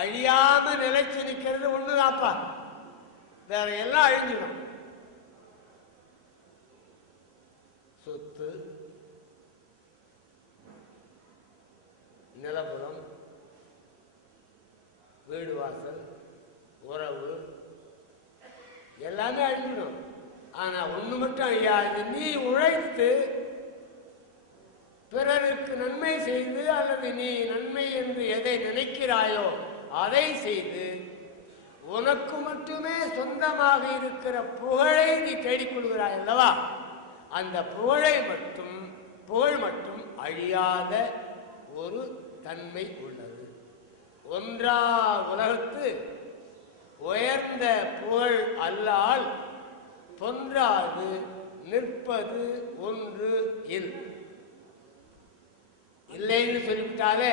அழியாம நிலைச்சு நிற்கிறது ஒண்ணுதாப்பா, வேற எல்லாம் அழிஞ்சிடும். சொத்து, நிலபுரம், வீடு வாசல், உறவு எல்லாமே அழிஞ்சிடும். ஆனா ஒண்ணு மட்டும் அழியாது, நீ உழைத்து பிறருக்கு நன்மை செய்து அல்லது நீ நன்மை என்று எதை நினைக்கிறாயோ அதை செய்து உனக்கு மட்டுமே சொந்தமாக இருக்கிற புகழை நீ தேடிக்கொள்கிறாய் அல்லவா, அந்த புகழ் மட்டும் அழியாத ஒரு தன்மை உள்ளது. ஒன்றா உலகத்து உயர்ந்த புகழ் அல்லால் பொன்றாது நிற்பது ஒன்று இல்லைன்னு சொல்லிவிட்டாலே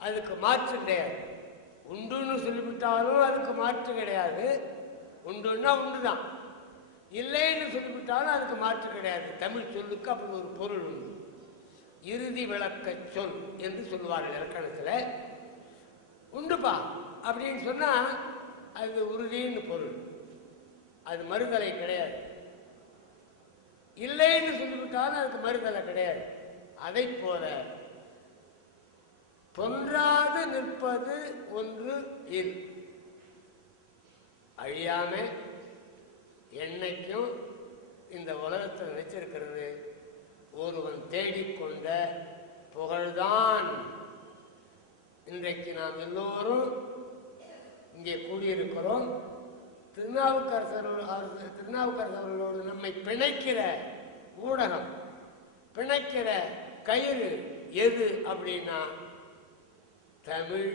அதுக்கு மாற்று கிடையாது. உண்டுன்னு சொல்லிவிட்டாலும் அதுக்கு மாற்று கிடையாது. உண்டுன்னா உண்டுதான், இல்லைன்னு சொல்லிவிட்டாலும் அதுக்கு மாற்று கிடையாது. தமிழ் சொல்லுக்கு அப்படி ஒரு பொருள் உண்டு. இறுதி விளக்க சொல் என்று சொல்லுவார்கள் இலக்கணத்தில். உண்டுப்பா அப்படின்னு சொன்னா அது உறுதின்னு பொருள், அது மறுதலை கிடையாது. இல்லைன்னு சொல்லிவிட்டாலும் அதுக்கு மறுதலை கிடையாது. அதை போல பொன்றாது நிற்பது ஒன்று அழியாம என்னைக்கும் இந்த உலகத்தில் நினைச்சிருக்கிறது ஒருவன் தேடிக்கொண்ட புகழ்தான். இன்றைக்கு நாம் எல்லோரும் இங்கே கூடியிருக்கிறோம். திருநாவுக்கரசர்களோடு நம்மை பிணைக்கிற ஊடகம், பிணைக்கிற கயிறு எது அப்படின்னா தமிழ்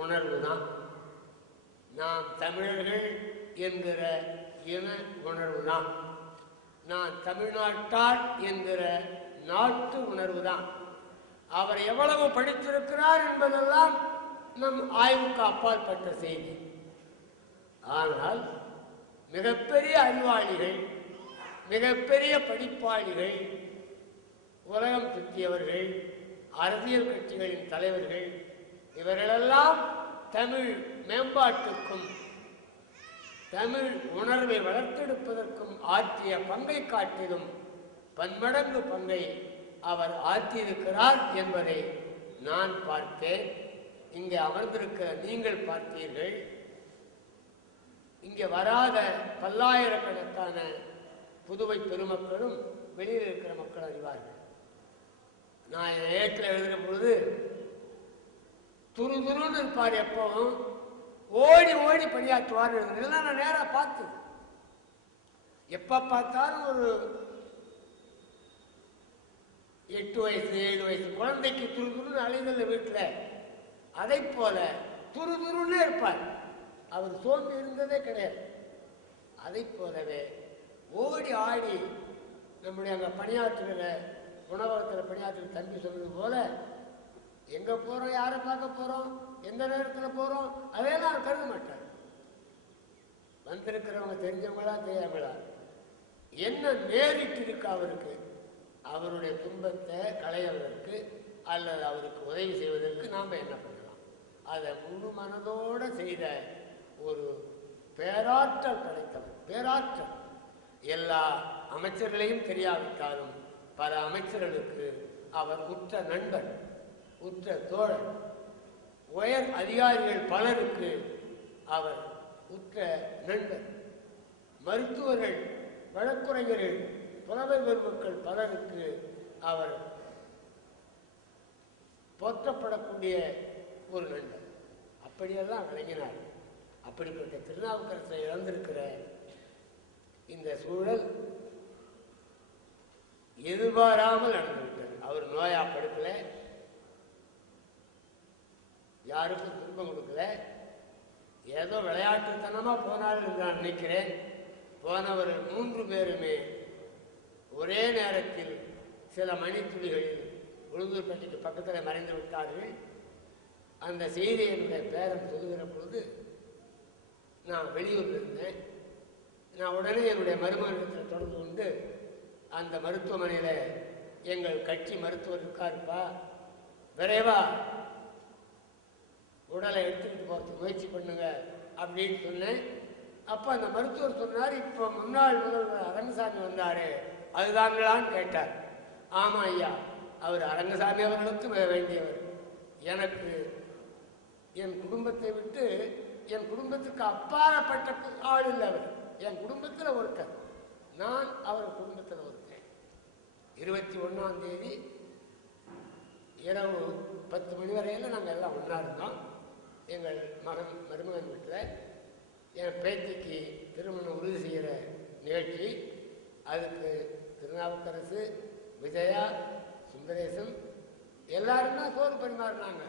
உணர்வு தான். நாம் தமிழர்கள் என்கிற இன உணர்வு தான். நான் தமிழ்நாட்டார் என்கிற நாட்டு உணர்வு தான். அவர் எவ்வளவு படித்திருக்கிறார் என்பதெல்லாம் நம் ஆய்வுக்கு அப்பாற்பட்ட செய்தி. ஆனால் மிகப்பெரிய அறிவாளிகள், மிகப்பெரிய படிப்பாளிகள், உலகம் சுற்றியவர்கள், அரசியல் கட்சிகளின் தலைவர்கள், இவர்களெல்லாம் தமிழ் மேம்பாட்டுக்கும் தமிழ் உணர்வை வளர்த்தெடுப்பதற்கும் ஆற்றிய பங்கை காட்டிலும் பன்மடங்கு பங்கை அவர் ஆற்றியிருக்கிறார் என்பதை நான் பார்த்தேன். இங்கே அமர்ந்திருக்கிற நீங்கள் பார்த்தீர்கள். இங்கே வராத பல்லாயிரக்கணக்கான புதுவை பெருமக்களும் வெளியில் இருக்கிற மக்கள் அறிவார்கள். நான் ஏற்றில் எழுதுகிற பொழுது துருதுருன்னு இருப்பார், எப்பவும் ஓடி ஓடி பணியாற்றுவார் எழுதுறது. நான் நேராக பார்த்து எப்ப பார்த்தாலும் ஒரு 8 வயசு 7 வயசு குழந்தைக்கு துருதுருன்னு அழிதல் வீட்டில், அதை போல துருதுருன்னே இருப்பார். அவர் சோம்பி இருந்ததே கிடையாது. அதை போலவே ஓடி ஆடி நம்முடைய அங்கே பணியாற்றுகிற உணவகத்தில் பணியாற்றுகிற தம்பி சொன்னது போல எங்க போறோம், யாரை பார்க்க போறோம், எந்த நேரத்தில் போறோம், அதையெல்லாம் கருத மாட்டார். வந்திருக்கிறவங்க தெரிஞ்சவங்களா தெரியாமலா, என்ன நேரிட்டு இருக்கு அவருக்கு, அவருடைய துன்பத்தை களையவதற்கு அல்லது அவருக்கு உதவி செய்வதற்கு நாம் என்ன பண்ணலாம். அதை முழு மனதோடு செய்த ஒரு பேராற்றல் படைத்தவர். பேராற்றல் எல்லா அமைச்சர்களையும் தெரியாவிட்டாலும் பல அமைச்சர்களுக்கு அவர் உற்ற நண்பர், உற்ற தோழர். உயர் அதிகாரிகள் பலருக்கு அவர் உற்ற நண்பர். மருத்துவர்கள், வழக்குரைஞர்கள், புலவர் பெருமக்கள் பலருக்கு அவர் போற்றப்படக்கூடிய ஒரு நண்பர். அப்படியெல்லாம் விளங்கினார். அப்படிப்பட்ட திருநாவுக்கரசரை இழந்திருக்கிற இந்த சூழல் எதிர்பாராமல் நடந்துவிட்டது. அவர் நோயா படுக்கல, யாருக்கும் துன்பம் கொடுக்கல, ஏதோ விளையாட்டுத்தனமா போனார் என்று நான் நினைக்கிறேன். போனவர்கள் 3 பேருமே ஒரே நேரத்தில் சில மணித்துளிகளில் உளுந்தூர்பேட்டைக்கு பக்கத்தில் மறைந்து விட்டார்கள். அந்த செய்தியை என்னுடைய பேரன் சொல்லுகிற பொழுது நான் வெளியூரில் இருந்தேன். நான் உடனே என்னுடைய மருமகனிடத்தில் தொடர்பு கொண்டு, அந்த மருத்துவமனையில் எங்கள் கட்சி மருத்துவர் இருக்காருப்பா, விரைவா உடலை எடுத்துக்கிட்டு போகிறதுக்கு முயற்சி பண்ணுங்க அப்படின்னு சொன்னேன். அப்போ அந்த மருத்துவர் சொன்னார், இப்போ முன்னாள் முதல்வர் அரங்கசாமி வந்தார், அதுதாங்களான்னு கேட்டார். ஆமாம் ஐயா, அவர் அரங்கசாமி அவர்களுக்கு வேண்டியவர். எனக்கு என் குடும்பத்தை விட்டு, என் குடும்பத்துக்கு அப்பாற்பட்ட ஆள் இல்லை அவர். என் குடும்பத்தில் ஒருத்தர், நான் அவர் குடும்பத்தில் ஒருத்தர். 21ஆம் தேதி இரவு 10 மணி வரையில் நாங்கள் எல்லாம் ஒன்றா இருந்தோம். எங்கள் மருமகன் வீட்டில் என் பேத்திக்கு திருமணம் உறுதி செய்கிற நிகழ்ச்சி. அதுக்கு திருநாவுக்கரசு, விஜயா, சுந்தரேசன் எல்லாரும் தான் சோறு பரிமாறினாங்க.